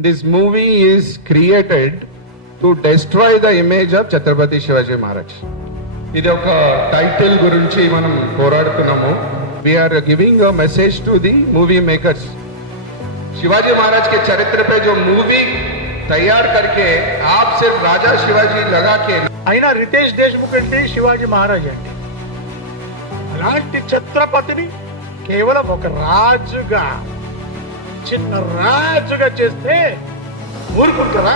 This movie is created to destroy the image of Chhatrapati Shivaji Maharaj. ఇది ఒక title గురించి మనం పోరాడుతున్నాము. We are giving a message to the movie makers. Shivaji Maharaj के चरित्र पे जो मूवी तैयार करके आप सिर्फ राजा शिवाजी लगा के అయినా రితేష్ దేశ్ముఖ్ అంటే శివాజీ మహారాజ్ అండి. అలాంటి ఛత్రపతిని కేవలం ఒక రాజుగా చిన్న రాజుగా చేస్తే ఊరుకుంటారా?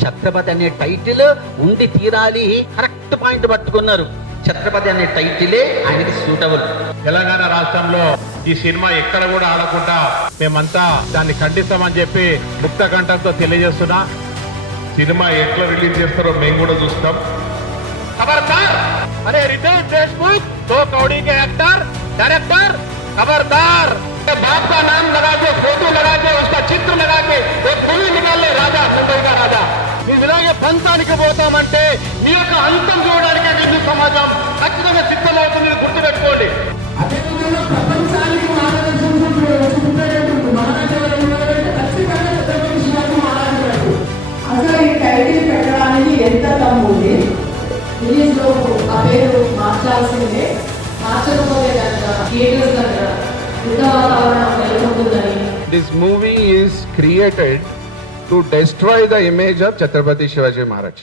ఛత్రపతి అనే టైటిల్ ఉండి తీరాలి. కరెక్ట్ పాయింట్ పట్టుకున్నారు. ఛత్రపతి అనే టైటిలే ఆయనకి సూటబుల్. తెలంగాణ రాష్ట్రంలో ఈ సినిమా ఎక్కడ కూడా ఆడకుండా మేమంతా దాన్ని ఖండిస్తామని చెప్పి ముక్త కంఠంతో తెలియజేస్తున్నా. సినిమా ఎట్లా రిలీజ్ చేస్తారో మేము కూడా చూస్తాం. खबरदार! अरे रितेश देशमुख दो कौड़ी के एक्टर डायरेक्टर, खबरदार! बाप का नाम लगा के फोटो लगा के उसका चित्र लगा के एक मूवी निकाल ले राजा, मुंबई का राजा. మీరు ఇలాగే పంతానికి పోతామంటే మీ యొక్క అంతం చూడడానికి హిందూ సమాజం ఖచ్చితంగా సిద్ధమవుతుంది. గుర్తుపెట్టుకోండి. అదేవిధంగా ప్రపంచానికి మార్గదర్శనం చూపేటప్పుడు మహారాజా గారు ఉన్నారంటే ఖచ్చితంగా ఛత్రపతి శివాజీ మహారాజు గారు. అసలు ఈ టైటిల్ పెట్టడానికి ఎంత తమ్ముంది రిలీజ్ లో ఆ పేరు మార్చాల్సిందే. మార్చకపోతే కనుక థియేటర్స్ దగ్గర యుద్ధ వాతావరణం నెలకొంటుందని. This movie is created to destroy the image of Chhatrapati Shivaji Maharaj.